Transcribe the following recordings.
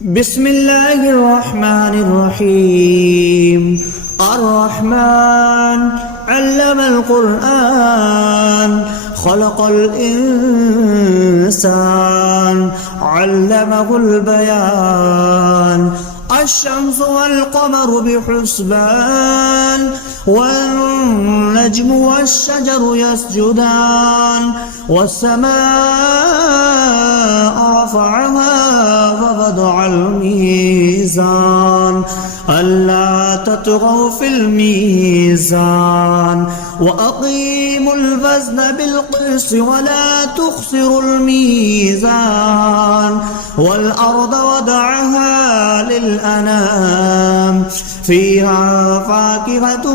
بسم الله الرحمن الرحيم. الرحمن علم القرآن خلق الإنسان علمه البيان. الشمس والقمر بحسبان والنجم والشجر يسجدان والسماء رفعها ووضع الميزان ألا تطغوا في الميزان وأقيموا الوزن بالقسط ولا تخسروا الميزان والأرض وضعها للأنام فيها فاكهة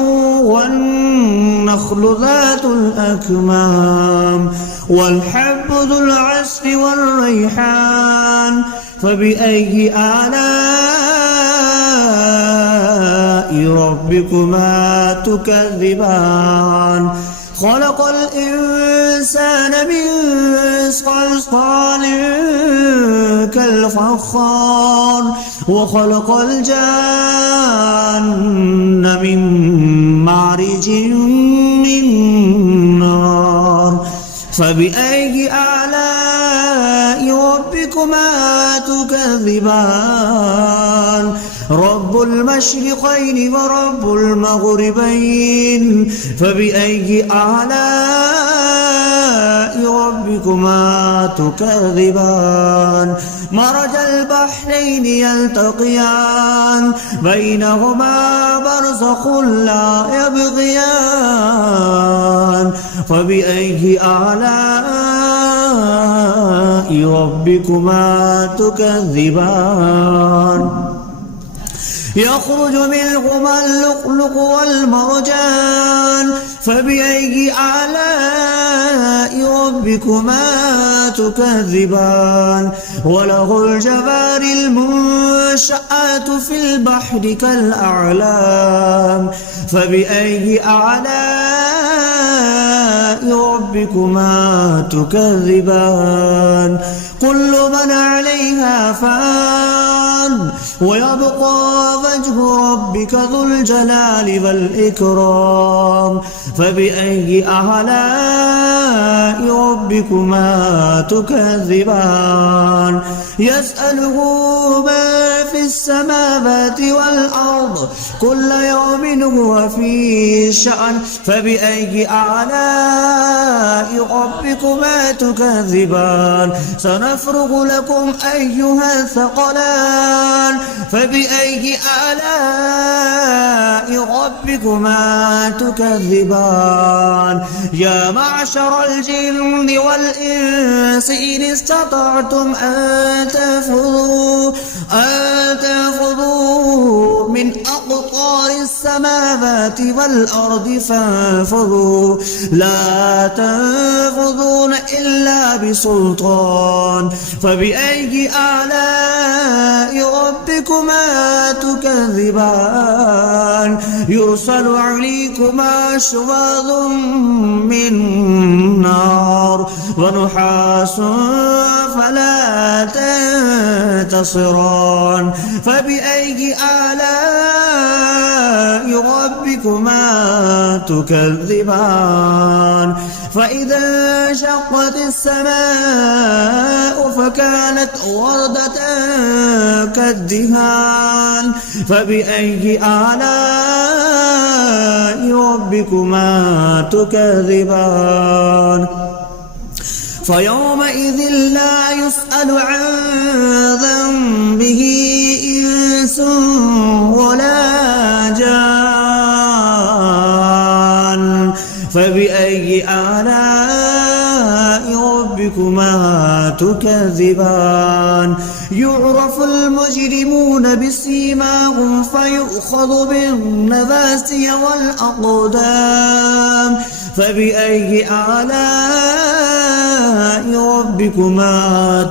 والنخل ذات الأكمام والحب ذو العصف والريحان فبأي آلاء ربكما تكذبان. خلق الإنسان من صلصال كالفخار وخلق الجان من مارج من نار فبأي آلاء ربكما تكذبان. رب المشرقين ورب المغربين فبأي آلاء ربكما تكذبان. مرج البحرين يلتقيان بينهما برزخ لا يبغيان فبأي آلاء ربكما تكذبان. يخرج منهما اللؤلؤ والمرجان فبأي آلاء ربكما تكذبان. وله الجوار المنشآت في البحر كالأعلام فبأي آلاء ربكما تكذبان. كل من عليها فان ويبقى وجه ربك ذو الجلال والإكرام فبأي آلاء ربكما تكذبان. يسأله ما في السماوات والأرض كل يوم هو في شأن فبأي آلاء ربكما تكذبان. سنفرغ لكم أيها الثقلان فبأي آلاء ربكما تكذبان. يا معشر الجن والإنس إن استطعتم أن تنفذوا من أقطار السماوات والأرض فانفذوا لا تنفذون إلا بسلطان فبأي آلاء ربكما تكذبان. يرسل عليكما شواظ من نار ونحاس فلا تنتصران فبأي آلاء ربكما تكذبان. فإذا انشقت السماء فكانت وردة كالدهان فبأي آلاء ربكما تكذبان. فيومئذ لا يسأل عن ذنبه إنس ولا جان فبأي آلاء ربكما تكذبان. يعرف المجرمون بسيماهم فيؤخذ بالنواسي والأقدام فبأي آلاء ربكما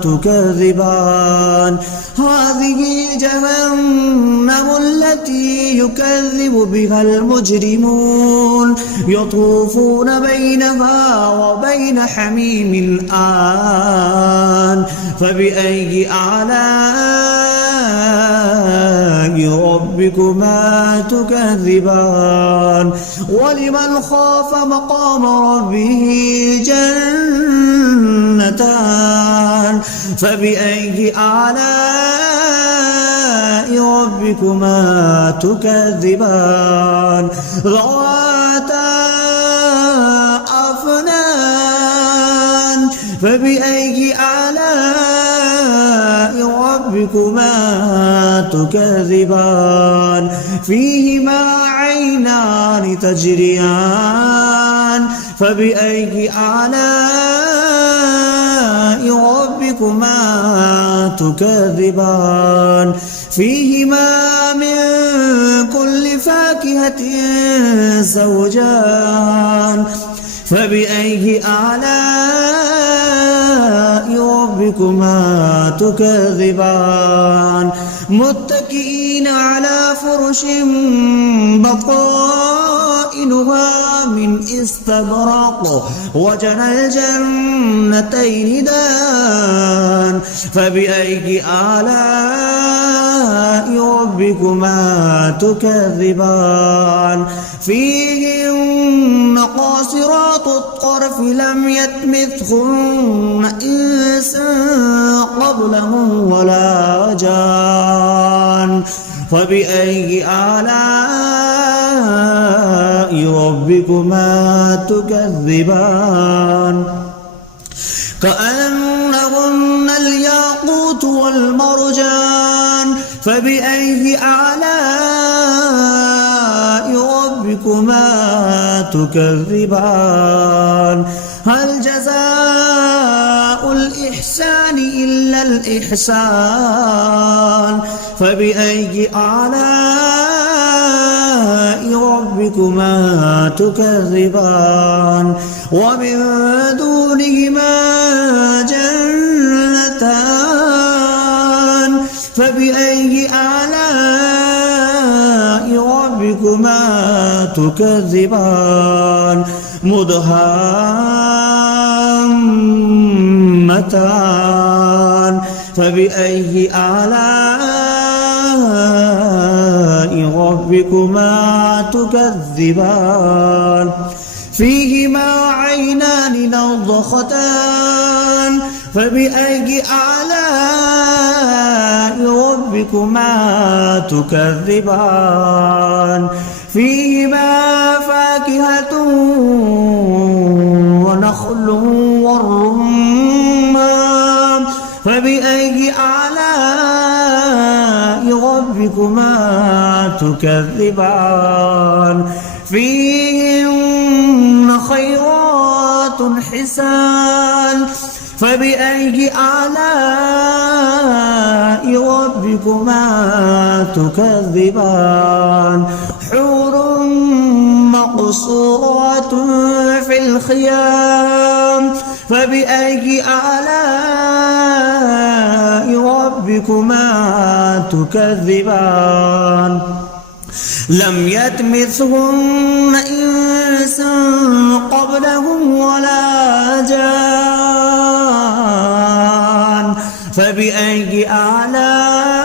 تكذبان. هذه جهنم التي يكذب بها المجرمون يطوفون بينها وبين حميم آن فبأي آلاء ربكما تكذبان ولمن خاف مقام ربه جنتان فبأي آلاء ربكما تكذبان ذواتا أفنان فبأي آلاء ربكما تكذبان فيهما عينان تجريان فبأي آلاء ربكما تكذبان فيهما من كل فاكهة زوجان فبأي آلاء ربكما تكذبان متكئين على فرش بطائنها من استبرق وجنى الجنتين دان فبأي آلاء ربكما تكذبان فيهن قاصرات الطرف لم يطمثهن إنس قبلهم ولا جان فبأي آلاء ربكما تكذبان كأنهن الياقوت والمرجان فبأي آلاء ربكما تكذبان هل جزاء الإحسان إلا الإحسان فبأي آلاء ربكما تكذبان ومن دونهما جنتان فبأي آلاء ربكما تكذبان مدهامتان فبأي آلاء ربكما تكذبان فيهما عينان نضختان فبأي آلاء ربكما تكذبان فيهما فاكهة ونخل والرمان فبأي آلاء ربكما تكذبان فيهن خيرات حسان فبأي آلاء ربكما تكذبان حور مقصورات في الخيام فبأي آلاء ربكما تكذبان لم يطمثهن إنس قبلهم ولا جان فبأي آلاء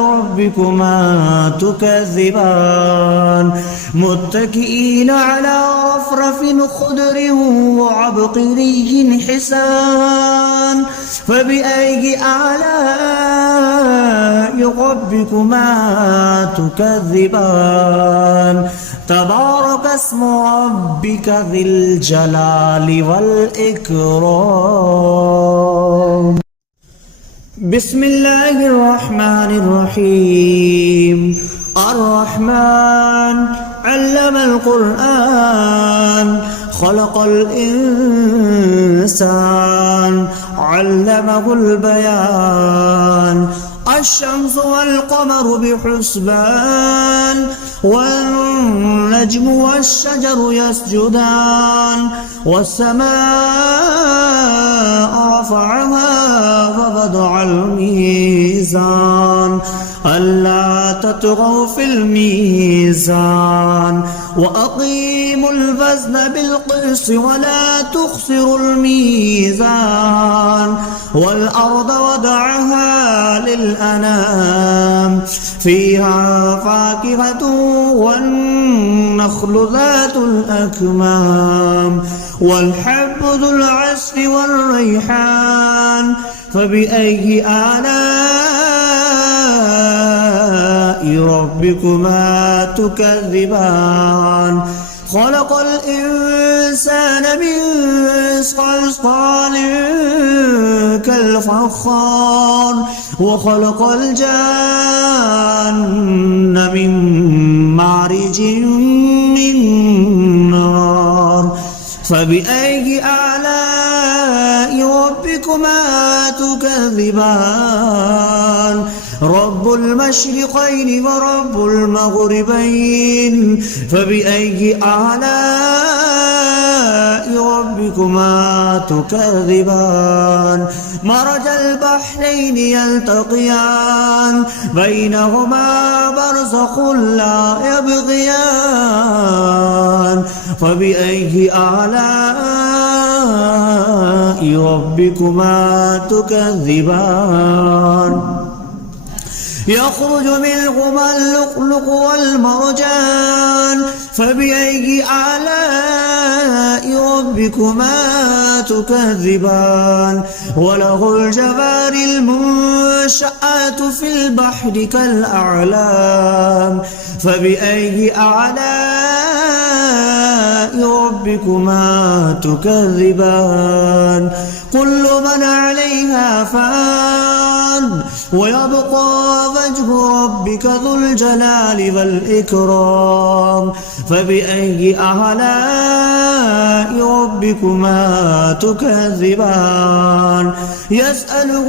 ربكما تكذبان متكئين على رفرف خضر وعبقري حسان فبأي آلاء ربكما تكذبان تبارك اسم ربك ذي الجلال والإكرام بسم الله الرحمن الرحيم الرحمن علم القرآن خلق الإنسان علمه البيان الشمس والقمر بحسبان والنجم والشجر يسجدان والسماء رفعها ووضع الميزان ألا تطغوا في الميزان وأقيموا الوزن بالقسط ولا تخسروا الميزان والأرض وضعها للأنام فيها فاكهة والنخل ذات الأكمام والحب ذو العصف والريحان فبأي آلاء ربكما تكذبان خلق الإنسان من صلصال كالفخار وخلق الجان من مارج من نار فبأي آلاء ربكما تكذبان رب المشرقين ورب المغربين فبأي آلاء ربكما تكذبان مرج البحرين يلتقيان بينهما برزخ لا يبغيان فبأي آلاء ربكما تكذبان يخرج منهما اللؤلؤ والمرجان فبأي آلاء ربكما تكذبان وله الجوار المنشآت في البحر كالأعلام فبأي آلاء ربكما تكذبان كل من عليها فان ويبقى وجه ربك ذو الجلال والإكرام فبأي آلاء ربكما تكذبان يسأله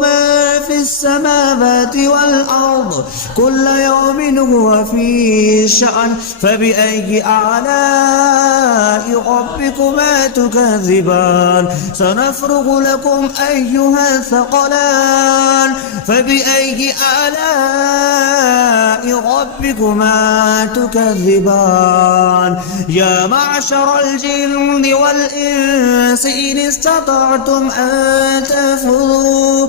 ما في السماوات والأرض كل يوم هو في شأن فبأي آلاء ربكما تكذبان سنفرغ لكم أيها الثقلان فبأي آلاء ربكما تكذبان يا معشر الجن والإنس إن استطعتم أن تنفذوا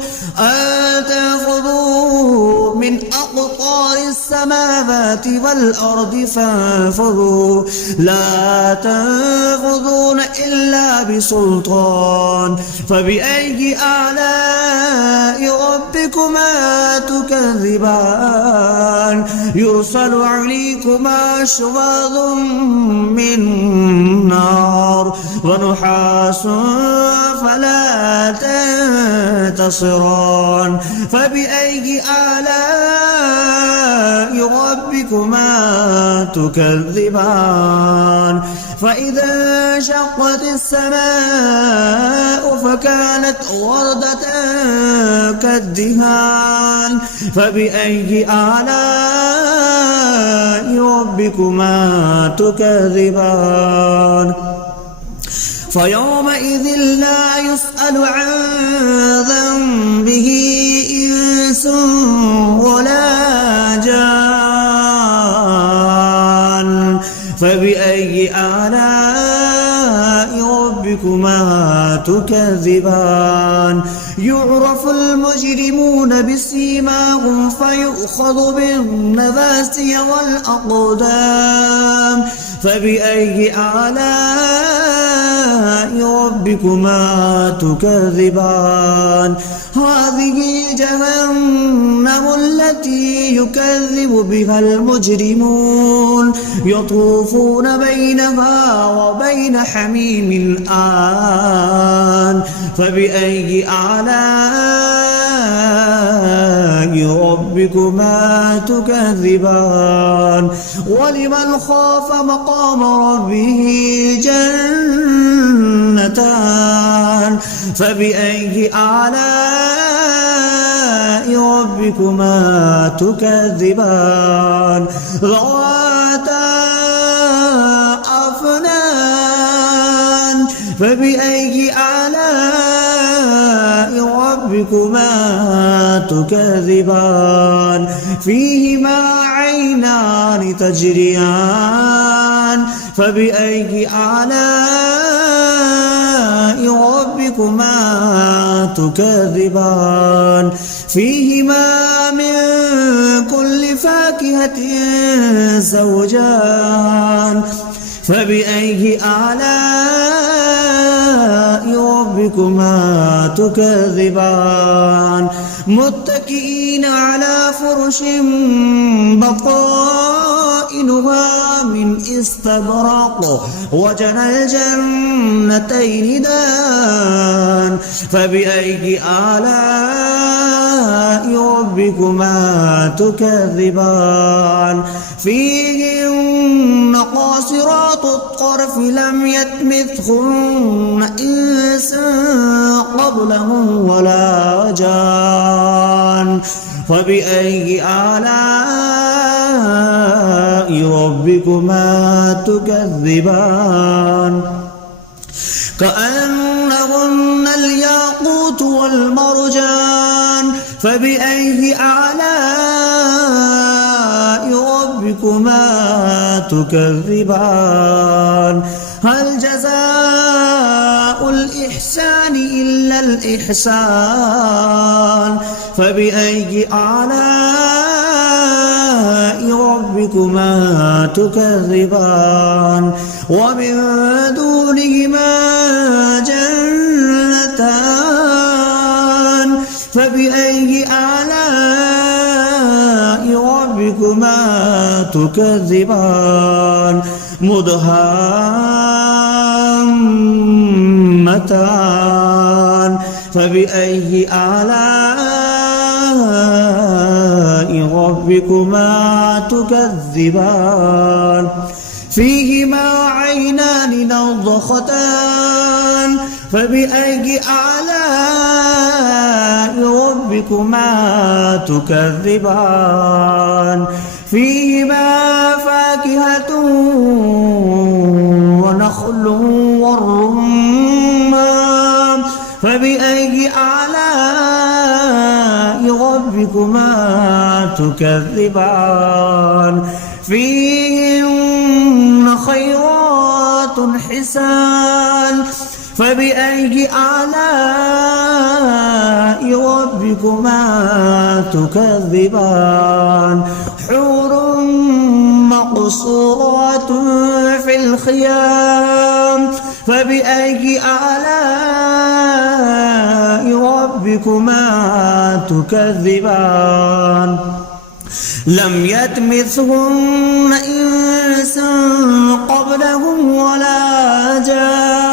من أقطار السماوات والأرض فانفذوا لا تنفذون إلا بسلطان فبأي آلاء ربكما تكذبان يرسل عليكما شواظ من نار ونحاس فلا تنتصران فبأي آلاء ربكما تكذبان فإذا انشقت السماء فكانت وردة كالدهان فبأي آلاء ربكما تكذبان فيومئذ لا يسأل عن ذنبه إنس ولا جان فبأي آلاء ربكما تكذبان يعرف المجرمون بسيماهم فيؤخذ بالنواسي والأقدام فبأي آلاء ربكما تكذبان هذه جهنم التي يكذب بها المجرمون يطوفون بينها وبين حميم آن فبأي آلاء ربكما تكذبان ولمن خاف مقام ربه جنتان فبأي آلاء ربكما تكذبان ذواتا أفنان فبأي آلاء ربكما تكذبان فيهما عينان تجريان فبأي آلاء ربكما ربكما تكذبان فيهما من كل فاكهة زوجان فبأي آلاء ربكما تكذبان متكئين على فرش بطائنها من استبرق وجنى الجنتين دان فبأي آلاء ربكما تكذبان فيهن قاصرات الطرف لم يطمثهن إنس قبلهم ولا جان فبأي آلاء ربكما تكذبان كأنهن الياقوت والمرجان فبأي آلاء ربكما تكذبان هل جزاء الإحسان إلا الإحسان فبأي آلاء ربكما تكذبان ومن دونهما جنتان فبأي آلاء ربكما تكذبان مدهامتان فبأي آلاء ربكما تكذبان فيهما عينان نضختان فبأي آلاء ربكما تكذبان فيهما فاكهة ونخل والرمان فبأي آلاء ربكما تكذبان فيهن خيرات حسان فبأي آلاء ربكما تكذبان حور مقصورات في الخيام فبأي آلاء ربكما تكذبان لم يطمثهن إنس قبلهم ولا جان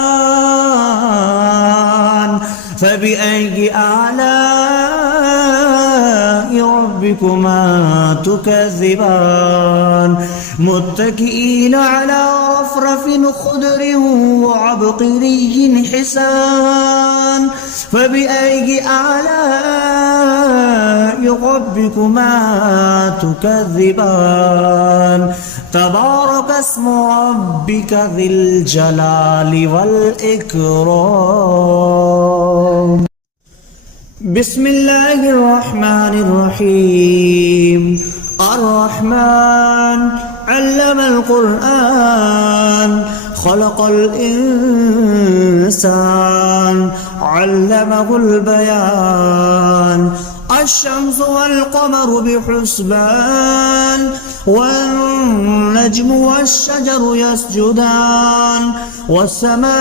فبأي آلاء ربكما تكذبان متكئين على رفرف خضر وعبقري حسان فبأي آلاء ربكما تكذبان تبارك اسم ربك ذي الجلال والإكرام بسم الله الرحمن الرحيم الرحمن علم القرآن خلق الإنسان علمه البيان الشمس والقمر بحسبان والنجم والشجر يسجدان والسماء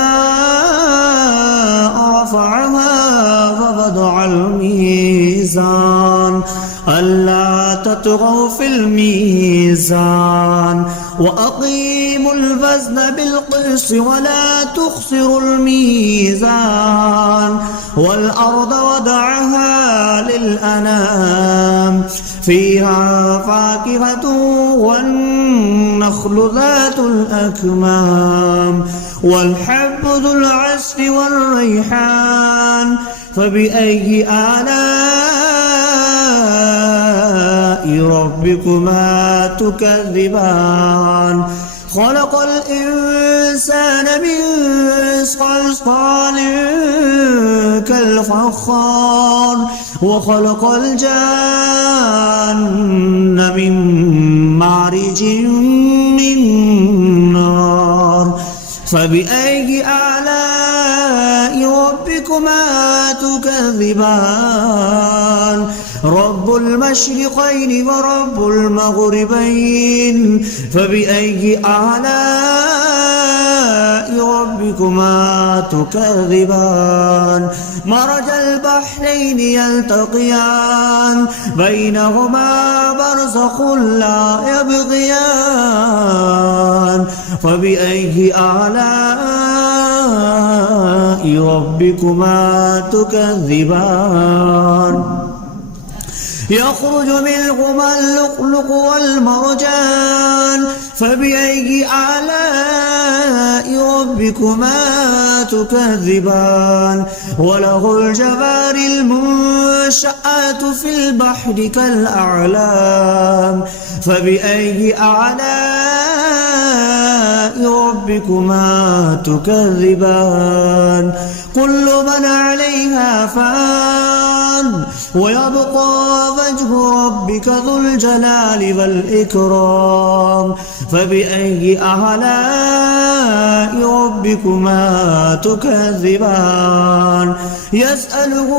رفعها ووضع الميزان ألا تطغوا في الميزان وأقيموا الوزن بالقسط ولا تخسروا الميزان والأرض وضعها للأنام فيها فاكهة والنخل ذات الأكمام والحب ذو العصف والريحان فبأي آلاء ربكما تكذبان خلق الإنسان من صلصال كالفخار وخلق الجان من مارج من نار فبأي آلاء ربكما ربكما تكذبان رب المشرقين ورب المغربين فبأي آلاء ربكما تكذبان مرج البحرين يلتقيان بينهما برزخ لا يبغيان فبأي آلاء ربكما تكذبان يخرج منهما اللؤلؤ والمرجان فبأي آلاء ربكما تكذبان وله الجوار المنشآت في البحر كالأعلام فبأي آلاء ربكما تكذبان كل من عليها فان ويبقى وجه ربك ذو الجلال والإكرام فبأي آلاء ربكما تكذبان يسأله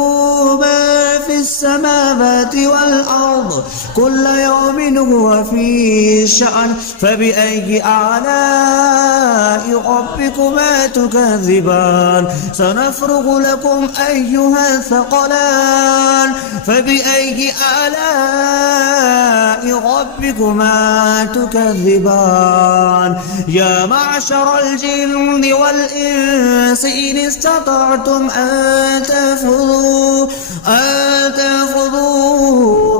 من في السماوات والأرض كل يوم هو في شأن فبأي آلاء ربكما تكذبان سنفرغ لكم أيها الثقلان فبأي آلاء ربكما تكذبان يا معشر الجن والإنس إن استطعتم أن تنفذوا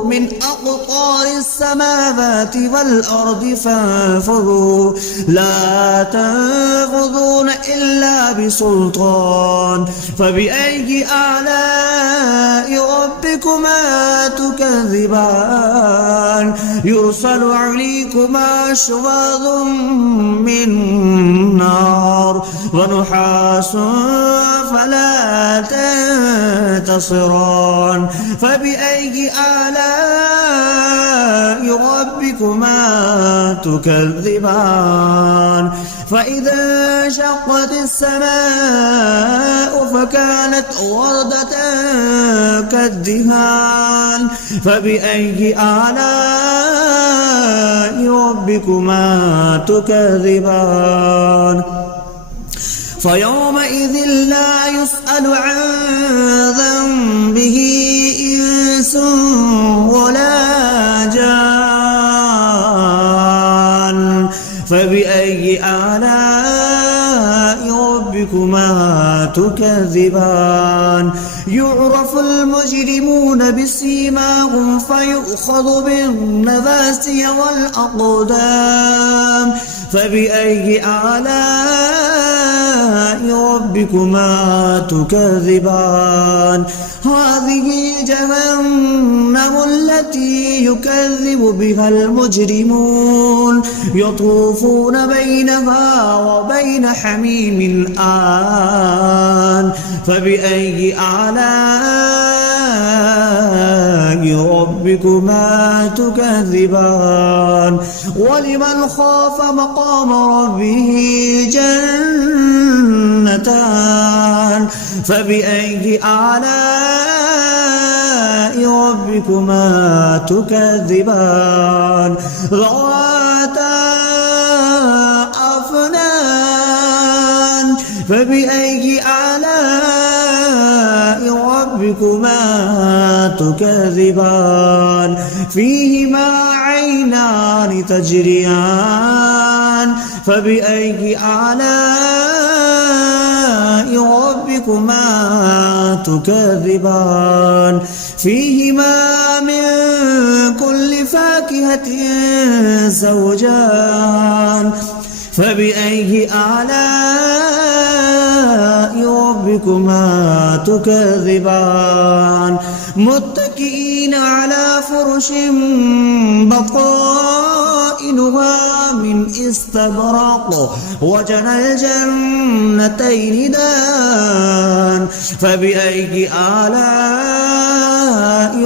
من أقطار السماوات والأرض فانفذوا لا تنفذون إلا بسلطان فبأي آلاء ربكما تكذبان يرسل عليكما شواظ من نار ونحاس فلا تنتصران فبأي آلاء ربكما تكذبان فإذا انشقت السماء فكانت وردة كالدهان فبأي آلاء ربكما تكذبان فيومئذ لا يسأل عن ذنبه إنس ولا جان فبأي آلاء ربكما تكذبان يعرف المجرمون بسيماهم فيؤخذ بالنواسي والأقدام فبأي آلاء ربكما تكذبان هذه جهنم التي يكذب بها المجرمون يطوفون بينها وبين حميم آن فبأي آلاء ربكما تكذبان ولمن خاف مقام ربه جنتان فبأي آلاء ربكما تكذبان ذواتا أفنان فبأي آلاء ربكما تكذبان فيهما عينان تجريان فبأي آلاء ربكما تكذبان فيهما من كل فاكهة زوجان فبأي آلاء ربكما تكذبان متكئين على فرش بطائنها من استبرق وجنى الجنتين دان فبأي آلاء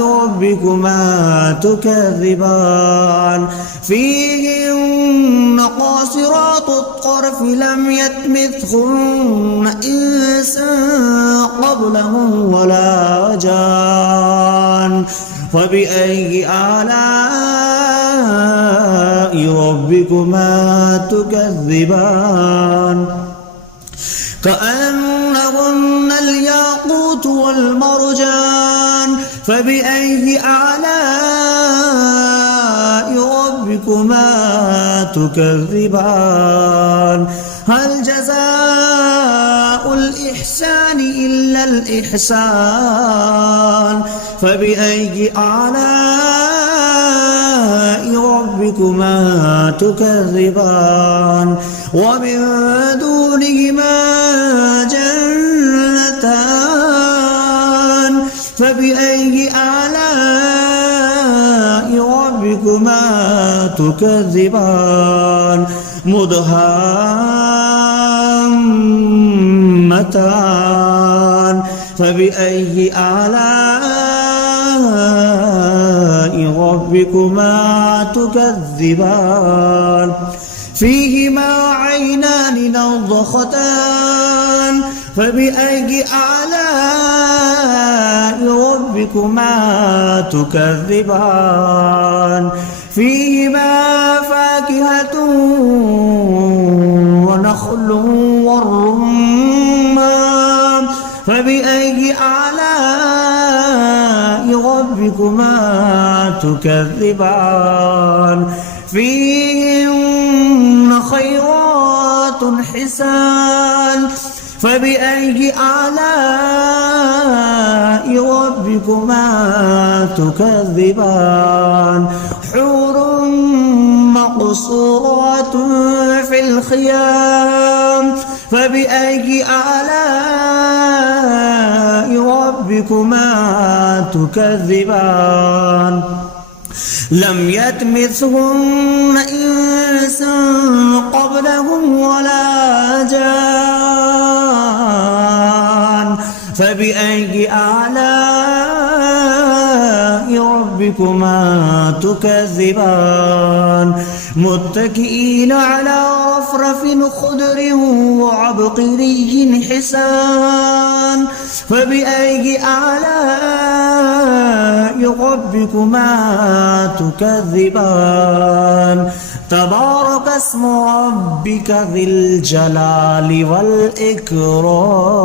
ربكما ربكما تكذبان فيهن قاصرات الطرف لم يطمثهن إنس قبلهم ولا جان فبأي آلاء ربكما تكذبان كأنهن الياقوت والمرجان فبأي آلاء ربكما تكذبان هل جزاء الإحسان إلا الإحسان فبأي آلاء ربكما تكذبان ومن دونهما جنتان فبأي آلاء ربكما تكذبان مدهامتان فبأي آلاء ربكما تكذبان فيهما عينان نضختان فبأي آلاء ربكما تكذبان فيهما فاكهة ونخل والرمان فبأي آلاء ربكما تكذبان فيهن خيرات حسان فبأي آلاء ربكما تكذبان حور مقصورات في الخيام فبأي آلاء ربكما تكذبان لم يطمثهن إنس قبلهم ولا جان فبأي آلاء ربكما تكذبان متكئين على رفرف خضر وعبقري حسان فبأي آلاء ربكما تكذبان تبارك اسم ربك ذي الجلال والإكرام.